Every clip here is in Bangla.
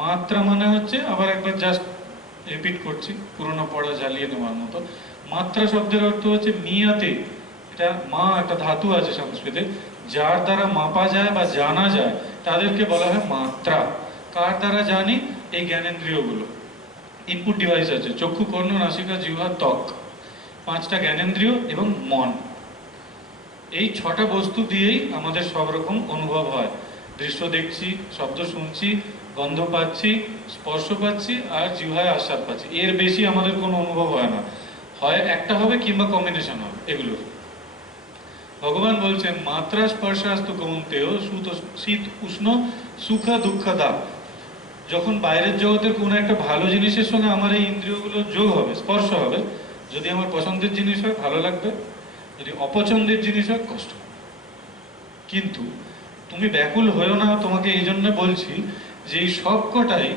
মাত্রা মানে হচ্ছে, আবার একবার জাস্ট রিপিট করছি, পুরোনো পড়া জ্বালিয়ে নেওয়ার মতো। মাত্রা শব্দের অর্থ হচ্ছে মিয়াতে। এটা মা একটা ধাতু আছে সংস্কৃতে, যার দ্বারা মাপা যায় বা জানা যায় তাদেরকে বলা হয় মাত্রা। কার দ্বারা জানি? এই জ্ঞানেন্দ্রিয়গুলো। ইনপুট ডিভাইস আছে চক্ষু, কর্ণ, নাসিকা, জিহ্বা, ত্বক, পাঁচটা জ্ঞানেন্দ্রিয় এবং মন। এই ছটা বস্তু দিয়েই আমাদের সব রকম অনুভব হয়। দৃশ্য দেখছি, শব্দ শুনছি, গন্ধ পাচ্ছি, স্পর্শ পাচ্ছি, আর জিহ্বায় আস্বাদ পাচ্ছি। এর বেশি আমাদের কোনো অনুভব হয় না। হয় একটা হবে কিংবা কম্বিনেশন হবে এগুলোর। ভগবান বলছেন মাত্রা স্পর্শাস্তু কৌন্তেয় সুত শীত উষ্ণ সুখ দুঃখ দা। যখন বাইরের জগতের কোনো একটা ভালো জিনিসের সঙ্গে আমার এই ইন্দ্রিয়গুলো যোগ হবে, স্পর্শ হবে, যদি আমার পছন্দের জিনিস হয় ভালো লাগবে, যদি অপছন্দের জিনিস হয় কষ্ট। কিন্তু তুমি ব্যাকুল হয়েও না, তোমাকে এই জন্য বলছি যে এই সবকটাই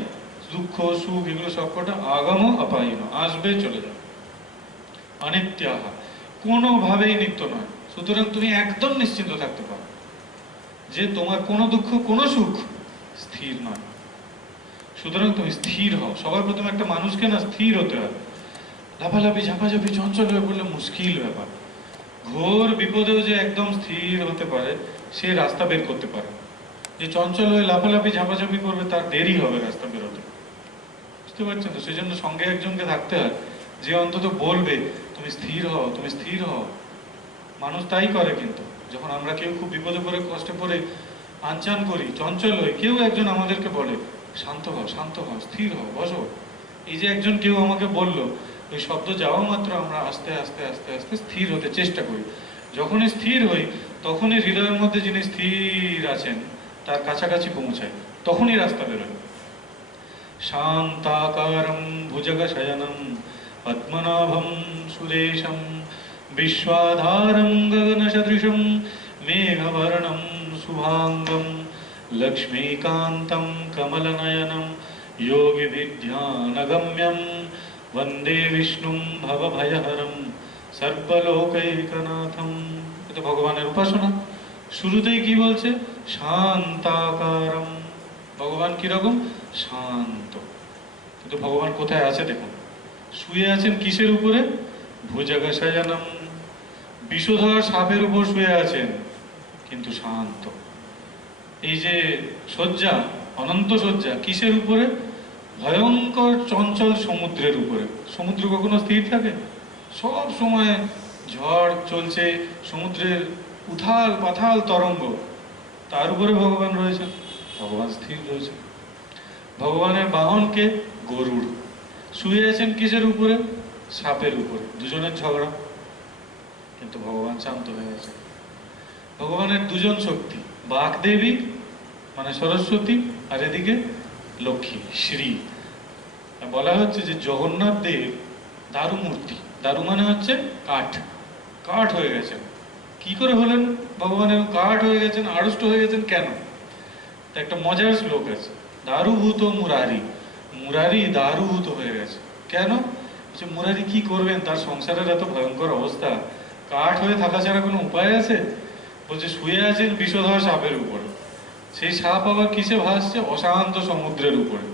দুঃখ সুখ এগুলো সবকটা আগাম অপায়ন, আসবে চলে যাবে, অনিত্যাহা, কোনোভাবেই নিত্য নয়। সুতরাং তুমি একদম নিশ্চিন্ত থাকতে পারো যে তোমার কোনো দুঃখ কোনো সুখ স্থির নয়। সুতরাং তুমি স্থির হও। সবার প্রথমে একটা মানুষকে না স্থির হতে হবে। লাফালাফি ঝাঁপাঝাপি চঞ্চল হয়ে পড়লে মুশকিল ব্যাপার। ঘোর বিপদেও যে একদম স্থির হতে পারে সে রাস্তা বের করতে পারে। যে চঞ্চল হয়ে লাফালাফি ঝাঁপাঝাপি করবে তার দেরি হবে রাস্তা বেরোতে। বুঝতে পারছেন তো? সেই জন্য সঙ্গে একজনকে থাকতে হয় যে অন্তত বলবে তুমি স্থির হও, তুমি স্থির হও। মানুষ তাই করে, কিন্তু যখন আমরা কেউ খুব বিপদে পড়ে কষ্টে পড়ে আনচান করি, চঞ্চল হই, কেউ একজন আমাদেরকে বলে শান্ত হও, শান্ত হও, স্থির হও, বসো। এই যে একজন কেউ আমাকে বলল, ওই শব্দ যাওয়া মাত্র আমরা আস্তে আস্তে আস্তে আস্তে স্থির হতে চেষ্টা করি। যখনই স্থির হই তখনই হৃদয়ের মধ্যে যিনি স্থির আছেন তার কাছাকাছি পৌঁছায়, তখনই রাস্তা বেরোয়। শান্তাকারম ভুজগশয়নম পদ্মনাভম সুরেশম विश्वाधारं गगनसदृशं मेघवर्णं शुभांगं लक्ष्मीकान्तं कमलनयनं योगिभिर्ध्यानगम्यं वन्दे विष्णुं भवभयहरं सर्वलोकैकनाथं। এটা ভগবানের উপাসনা। শুরুতেই কি বলছে? শান্তাকারম। ভগবান কিরকম? শান্ত। কিন্তু ভগবান কোথায় আছে দেখুন। শুয়ে আছেন কিসের উপরে? ভুজগশয়নম, বিষধর সাপের উপর শুয়ে আছেন, কিন্তু শান্ত। এই যে শয্যা, অনন্ত শয্যা, কিসের উপরে? ভয়ঙ্কর চঞ্চল সমুদ্রের উপরে। সমুদ্র কখনো স্থির থাকে? সব সময় ঝড় চলছে, সমুদ্রের উথাল পাথাল তরঙ্গ, তার উপরে ভগবান রয়েছেন। ভগবান স্থির রয়েছে। ভগবানের বাহনকে গরুড়। শুয়ে আছেন কিসের উপরে? সাপের উপরে। দুজনের ঝগড়া, কিন্তু ভগবান শান্ত হয়ে গেছে। ভগবানের দুজন শক্তি, বাগদেবী মানে সরস্বতী, আর এদিকে লক্ষ্মী শ্রী। বলা হচ্ছে যে জগন্নাথ দেব দারু মূর্তি। দারু মানে হচ্ছে কাঠ, কাঠ হয়ে গেছেন। কি করে হলেন ভগবানের কাঠ হয়ে গেছেন, আড়ষ্ট হয়ে গেছেন কেন? একটা মজার শ্লোক আছে, দারুভূত মুরারি। মুরারি দারুভূত হয়ে গেছে কেন? যে মুরারি কি করবেন, তার সংসারের এত ভয়ঙ্কর অবস্থা, কাঠ হয়ে থাকা ছাড়া কোনো উপায় আছে? বলছে শুয়ে আছেন বিষধর সাপের উপরে। সেই সাপ আবার কিসে ভাসছে? অশান্ত সমুদ্রের উপরে।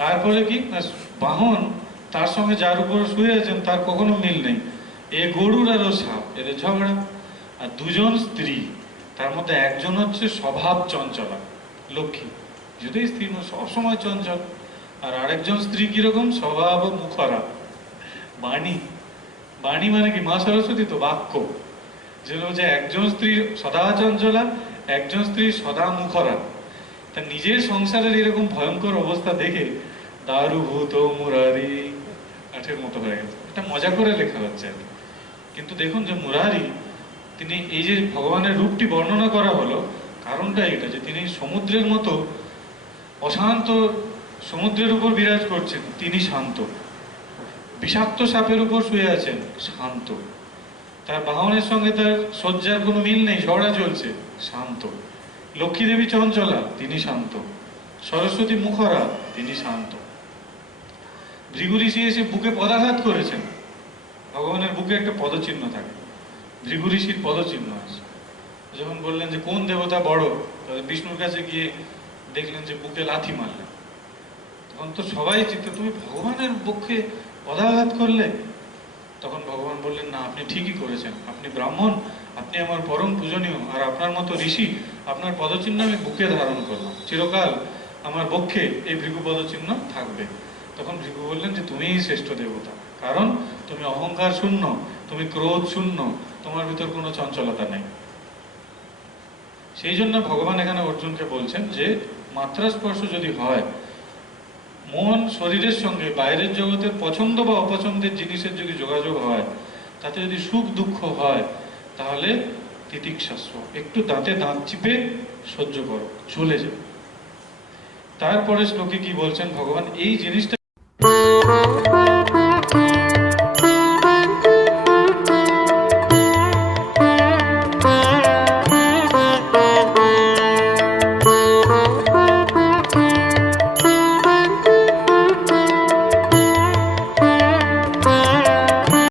তারপরে কি? বাহন তার সঙ্গে যার উপর শুয়ে আছেন তার কখনো মিল নেই। এ গরুর আর ও সাপ, এদের ঝগড়া। আর দুজন স্ত্রী, তার মধ্যে একজন হচ্ছে স্বভাব চঞ্চলা, লক্ষ্মী, যদি স্ত্রী সবসময় চঞ্চল। আর আরেকজন স্ত্রী কিরকম? স্বভাব মুখরা, বাণী। বাণী মানে কি? মা সরস্বতী তো, বাক্য। যে একজন স্ত্রী সদা চঞ্চলা, একজন স্ত্রী সদা মুখরা। তা নিজের সংসারের এরকম ভয়ঙ্কর অবস্থা দেখে দারুভূত মুরারি, কাঠের মতো হয়ে গেছে। এটা মজা করে লেখা হচ্ছে। কিন্তু দেখুন যে মুরারি, তিনি এই যে ভগবানের রূপটি বর্ণনা করা হলো, কারণটা এটা যে তিনি সমুদ্রের মতো অশান্ত সমুদ্রের উপর বিরাজ করছেন, তিনি শান্ত। বিষাক্ত সাপের উপর শুয়ে আছেন, শান্ত। তার বাহনের সঙ্গে তার শয্যার কোনো মিল নেই, ঝগড়া চলছে, শান্ত। লক্ষ্মী দেবী চঞ্চলা, তিনি শান্ত। সরস্বতী মুখরা, তিনি শান্ত। ভৃগু ঋষি এসে বুকে পদাঘাত করেছেন। ভগবানের বুকে একটা পদচিহ্ন থাকে, ভৃগু ঋষির পদচিহ্ন আছে। যখন বললেন যে কোন দেবতা বড়, বিষ্ণুর কাছে গিয়ে দেখলেন যে বুকে লাথি মারলেন। তখন তো সবাই চিত্ত, তুমি ভগবানের পক্ষে পদাঘাত করলে। তখন ভগবান বললেন, না, আপনি ঠিকই করেছেন, আপনি ব্রাহ্মণ, আপনি আমার পরম পূজনীয়, আর আপনার মতো ঋষি, আপনার পদচিহ্ন আমি বুকে ধারণ করলাম, চিরকাল আমার বক্ষে এই ভৃগু পদচিহ্ন থাকবে। তখন ভৃগু বললেন যে তুমিই শ্রেষ্ঠ দেবতা, কারণ তুমি অহংকার শূন্য, তুমি ক্রোধ শূন্য, তোমার ভিতর কোনো চঞ্চলতা নেই। সেই জন্য ভগবান এখানে অর্জুনকে বলছেন যে মাত্রা স্পর্শ যদি হয়, মন শরীরের সঙ্গে বাইরের জগতের পছন্দ বা অপছন্দের জিনিসের যদি যোগাযোগ হয়, তাতে যদি সুখ দুঃখ হয়, তাহলে তিতিক্ষাস্ব, একটু দাঁতে দাঁত চিপে সহ্য করো, চলে যাও। তারপরে শ্লোকে কি বলছেন ভগবান, এই জিনিসটা